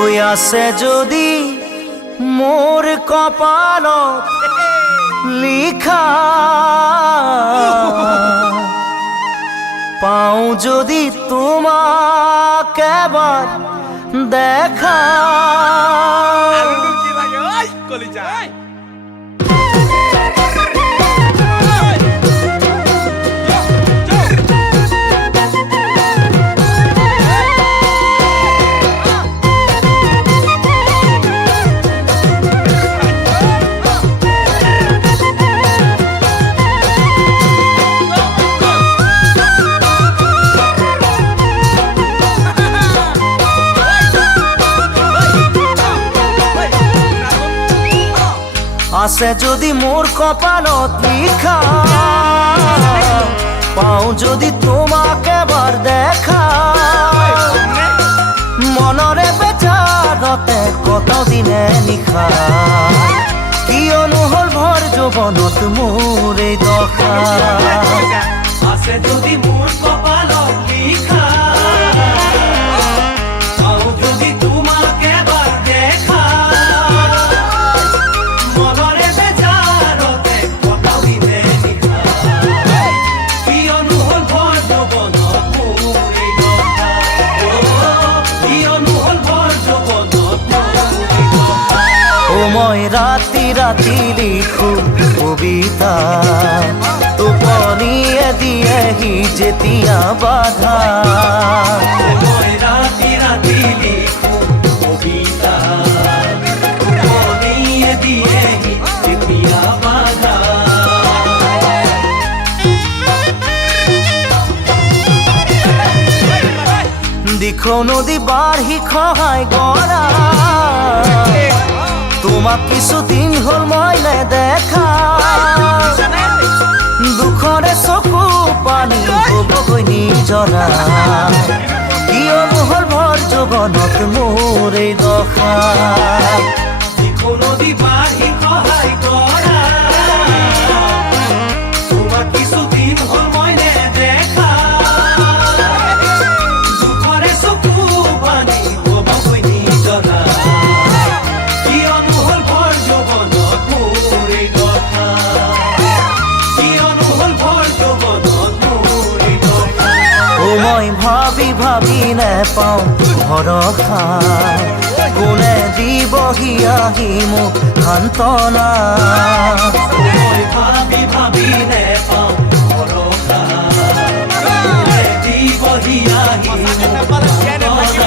তুই আছে যদি মোর কপালত লিখা, পাও যদি তোমাকে এবার দেখা। আছে যদি মোর কপালত লিখা, পাও যদি তোমাকে এবার দেখা। মনরে বেচারতে কত দিনে নিশা, কি অনুহল ভর যৌবনত মোর এই দশা। আছে যদি মোর কপালত লিখা, পাও যদি তোমাকে এবার দেখা। মনরে বেচারতে কত দিনে নিশা, কি অনুহল ভর যৌবনত মোর এই দশা। কি অনুহল ভর যৌবনত মোর এই দশা। ও মই রাতি রাতি লিখো কবিতা, টোপনিয়ে দিয়েহি যেতিয়া বাধা। মই রাতি রাতি লিখো কবিতা, টোপনিয়ে দিয়েহি যেতিয়া বাধা। দিখো নদী বাঢ়ি খহাই গৰা, তোমাক কিছুদিন হল মই নেদেখা। দুখৰে চকু পানী ববগৈ নিজৰা, কি অনুহল ভৰ যৌবনত মোৰ এই দশা। দিখো নদী বাঢ়ি খহাই গৰা, তোমাক কিছুদিন হল মই নেদেখা। দুখৰে চকু পানী ববগৈ নিজৰা, কি অনুহল ভৰ যৌবনত মোৰ এই দশা। কি অনুহল ভৰ যৌবনত মোৰ এই দশা। ও মই ভাবি ভাবি নেপাওঁ ভৰসা, কোনে দিবহি আহি মোক সান্তনা। মই ভাবি ভাবি নেপাওঁ ভৰসা, কোনে দিবহি আহি মোক সান্তনা।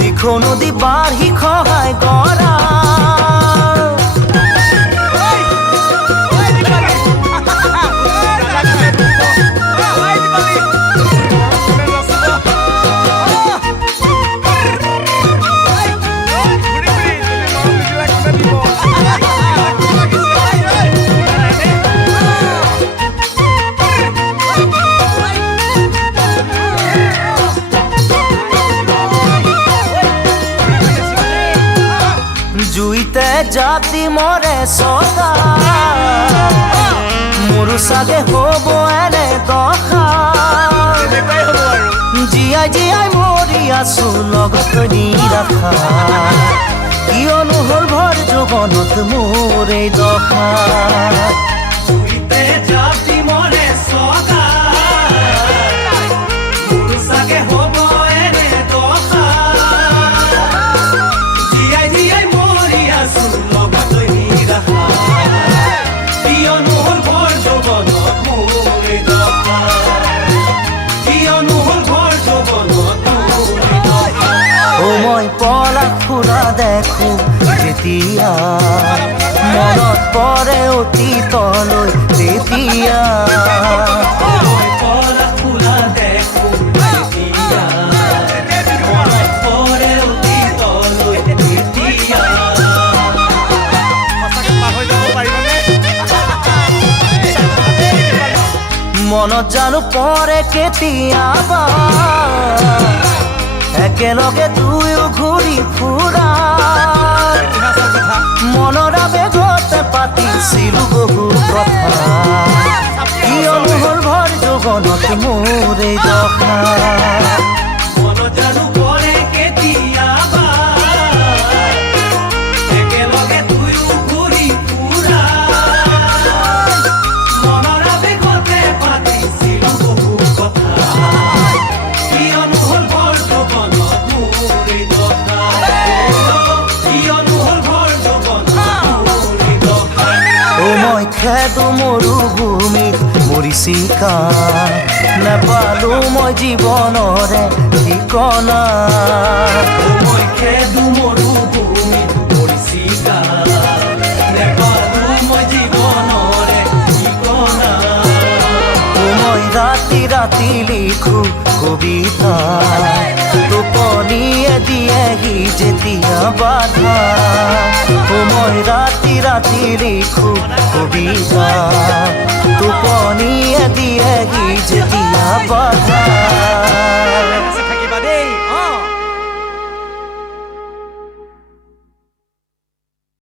দিখো নদী বাঢ়ি খহাই গৰা, জুইতে জাতি মৰে চকা, মোৰো চাগে হ'ব এনে দশা। জীয়াই জীয়াই মৰি আছো লগত নিৰাশা, কি অনুহল ভৰ যৌবনত মোৰ এই দশা। জুইতে জাতি মৰে চকা, মোৰ চাগে হ'ব এনে দশা। জীয়াই জীয়াই মৰি আছো লগত নিৰাশা, কি অনুহল ভৰ যৌবনত মোৰ এই দশা। কি অনুহল ভৰ যৌবনত মোৰ এই দশা। ও মই পলাশ ফুৰা দেখো যেতিয়া, মনত পৰে অতীতলৈ তেতিয়া। মই পলাশ ফুলা দেখো তেতিয়া, মনত পৰে অতীতলৈ তেতিয়া। মনত জানো পৰে কেতিয়াবা, একেলগে দুয়ো ঘূৰি ফুৰা। মনৰ আবেগতে পাতিছিলো বহু কথা, কি অনুহল ভৰ যৌবনত মোৰ এই দশা। মনত জানো পৰে খেদো মৰুভূমিত মৰিচিকা নাপালো মই জীৱনৰে ঠিকনা মই খেদো মৰুভূমিত মৰিচিকা নেপালো মই জীৱনৰে ঠিকনা মই ৰাতি ৰাতি লিখো কবিতা টোপনিয়ে দিয়েহি যেতিয়া বাধা মই ৰাতি ৰাতি লিখো কবিতা টোপনিয়ে দিয়েহি যেতিয়া বাধা